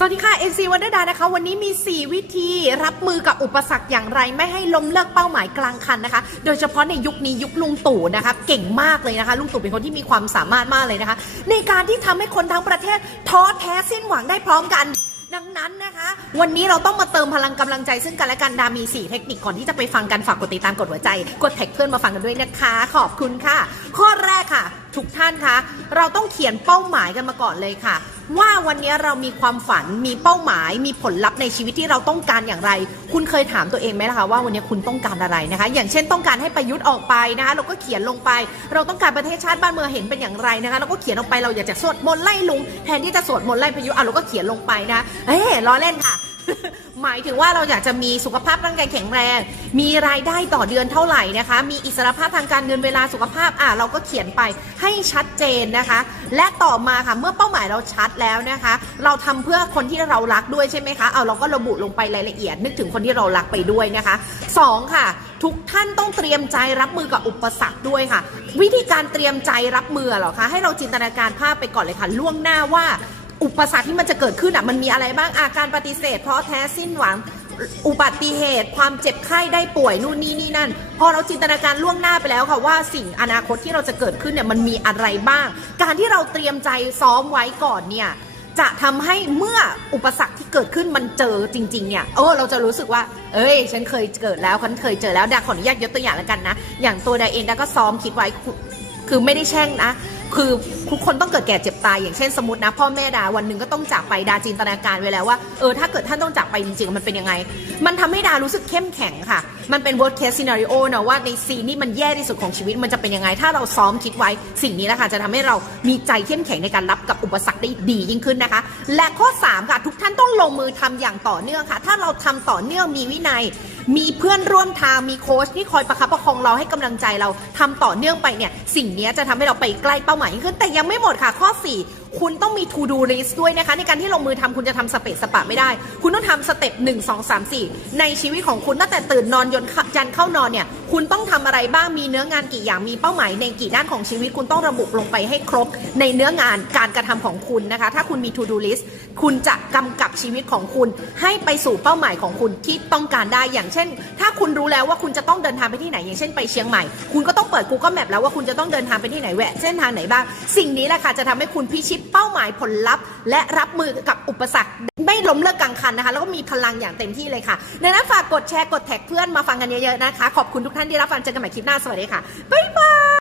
สวัสดีค่ะ NC วันเดอร์ดานะคะ วันนี้มี 4 วิธีรับมือกับอุปสรรคอย่างไร ไม่ให้ล้มเลิกเป้าหมายกลางคันนะคะ โดยเฉพาะในยุคนี้ยุคลุงตู่นะคะเก่งมากเลยนะคะ ลุงตู่เป็นคนที่มีความสามารถมากเลยนะคะ ในการที่ทำให้คนทั้งประเทศท้อแท้สิ้นหวังได้พร้อมกันดังนั้นนะคะ วันนี้เราต้องมาเติมพลังกำลังใจซึ่งกันและกันดามี 4 เทคนิคก่อนที่จะไปฟังกันฝากกดติดตามกดหัวใจ กดแท็กเพื่อนมาฟังกันด้วยนะคะ ขอบคุณค่ะ ข้อแรกค่ะ ทุกท่านคะ เราต้องเขียนเป้าหมายกันมาก่อนเลยค่ะ ว่าวันนี้เรามีความฝันมีเป้าหมาย มีผลลัพธ์ในชีวิตที่เราต้องการอย่างไร คุณเคยถามตัวเองไหมล่ะคะว่าวันนี้คุณต้องการอะไรนะคะ อย่างเช่นต้องการให้ประยุทธ์ออกไปนะคะเราก็เขียนลงไป เราต้องการประเทศชาติบ้านเมืองเห็นเป็นอย่างไรนะคะเราก็เขียนลงไปเราอยากจะสวดมนต์ไล่ลุงแทนที่จะสวดมนต์ไล่พายุอะเราก็เขียนลงไปนะเฮ้ล้อเล่นค่ะ หมายถึงว่าเราอยากจะมีสุขภาพร่างกายแข็งแรง มีรายได้ต่อเดือนเท่าไหร่นะคะ มีอิสรภาพทางการเงินเวลาสุขภาพอะเราก็เขียนไปให้ชัดเจนนะคะ และต่อมาค่ะเมื่อเป้าหมายเราชัดแล้วนะคะ เราทำเพื่อคนที่เรารักด้วยใช่ไหมคะเอาเราก็ระบุลงไปรายละเอียด นึกถึงคนที่เรารักไปด้วยนะคะสองค่ะ ทุกท่านต้องเตรียมใจรับมือกับอุปสรรคด้วยค่ะ วิธีการเตรียมใจรับมือหรอคะให้เราจินตนาการภาพไปก่อนเลยค่ะล่วงหน้าว่า อุปสรรคที่มันจะเกิดขึ้นอะมันมีอะไรบ้างอาการปฏิเสธ เพราะแท้สิ้นหวังอุบัติเหตุ ความเจ็บไข้ได้ป่วยนู่นนี่นี่นั่น พอเราจินตนาการล่วงหน้าไปแล้วค่ะว่าสิ่งอนาคตที่เราจะเกิดขึ้นเนี่ยมันมีอะไรบ้าง การที่เราเตรียมใจซ้อมไว้ก่อนเนี่ยจะทำให้เมื่ออุปสรรคที่เกิดขึ้นมันเจอจริงๆเนี่ยเออเราจะรู้สึกว่า เอ้ย ฉันเคยเกิดแล้วฉันเคยเจอแล้วดาขออนุญาตยกตัวอย่างแล้วกันนะ อย่างตัวดาเองดาก็ซ้อมคิดไว้คือไม่ได้แช่งนะ คือทุกคนต้องเกิดแก่เจ็บตายอย่างเช่นสมมตินะพ่อแม่ดาวันหนึ่งก็ต้องจากไปดาจินตนาการไว้แล้วว่าเออถ้าเกิดท่านต้องจากไปจริงๆมันเป็นยังไง มันทำให้ดารู้สึกเข้มแข็งค่ะ มันเป็น worst case scenario นะว่าในซีนนี่มันแย่ที่สุดของชีวิตมันจะเป็นยังไง ถ้าเราซ้อมคิดไว้สิ่งนี้แหละคะจะทำให้เรามีใจเข้มแข็งในการรับกับอุปสรรคได้ดียิ่งขึ้นนะคะ และข้อ 3 ค่ะทุกท่านต้องลงมือทำอย่างต่อเนื่องค่ะ ถ้าเราทำต่อเนื่องมีวินัยมีเพื่อนร่วมทางมีโค้ชที่คอยประคับประคองเราให้กำลังใจเราทำต่อเนื่องไปเนี่ยสิ่งนี้จะทำให้เราไปใกล้เป้าหมายยิ่งขึ้น แต่ยังไม่หมดค่ะข้อ 4 คุณต้องมี to do list ด้วยนะคะ ในการที่ลงมือทำคุณจะทำสเปซสปะไม่ได้ คุณต้องทำสเต็ป1 2 3 4 ในชีวิตของคุณตั้งแต่ตื่นนอนยนยันเข้านอนเนี่ย คุณต้องทำอะไรบ้างมีเนื้องานกี่อย่างมีเป้าหมายในกี่ด้านของชีวิตคุณต้องระบุลงไปให้ครบ ในเนื้องานการกระทำของคุณนะคะ ถ้าคุณมี to do list คุณจะกำกับชีวิตของคุณ ให้ไปสู่เป้าหมายของคุณที่ต้องการได้อย่างเช่น ถ้าคุณรู้แล้วว่าคุณจะต้องเดินทางไปที่ไหนอย่างเช่นไปเชียงใหม่ คุณก็ต้องเปิด Google Map แล้วว่าคุณจะต้องเดินทางไปที่ไหนแวะเส้นทางไหนบ้างสิ่งนี้แหละค่ะจะทำให้คุณพิชิตเป้าหมายผลลัพธ์ และรับมือกับอุปสรรคไม่ล้มเลิกกลางคันนะคะ แล้วก็มีพลังอย่างเต็มที่เลยค่ะในนั้นฝากกดแชร์กดแท็กเพื่อนมาฟังกันเยอะๆนะคะ ขอบคุณทุกท่านที่รับฟังเจอกันใหม่คลิปหน้าสวัสดีค่ะบ๊ายบาย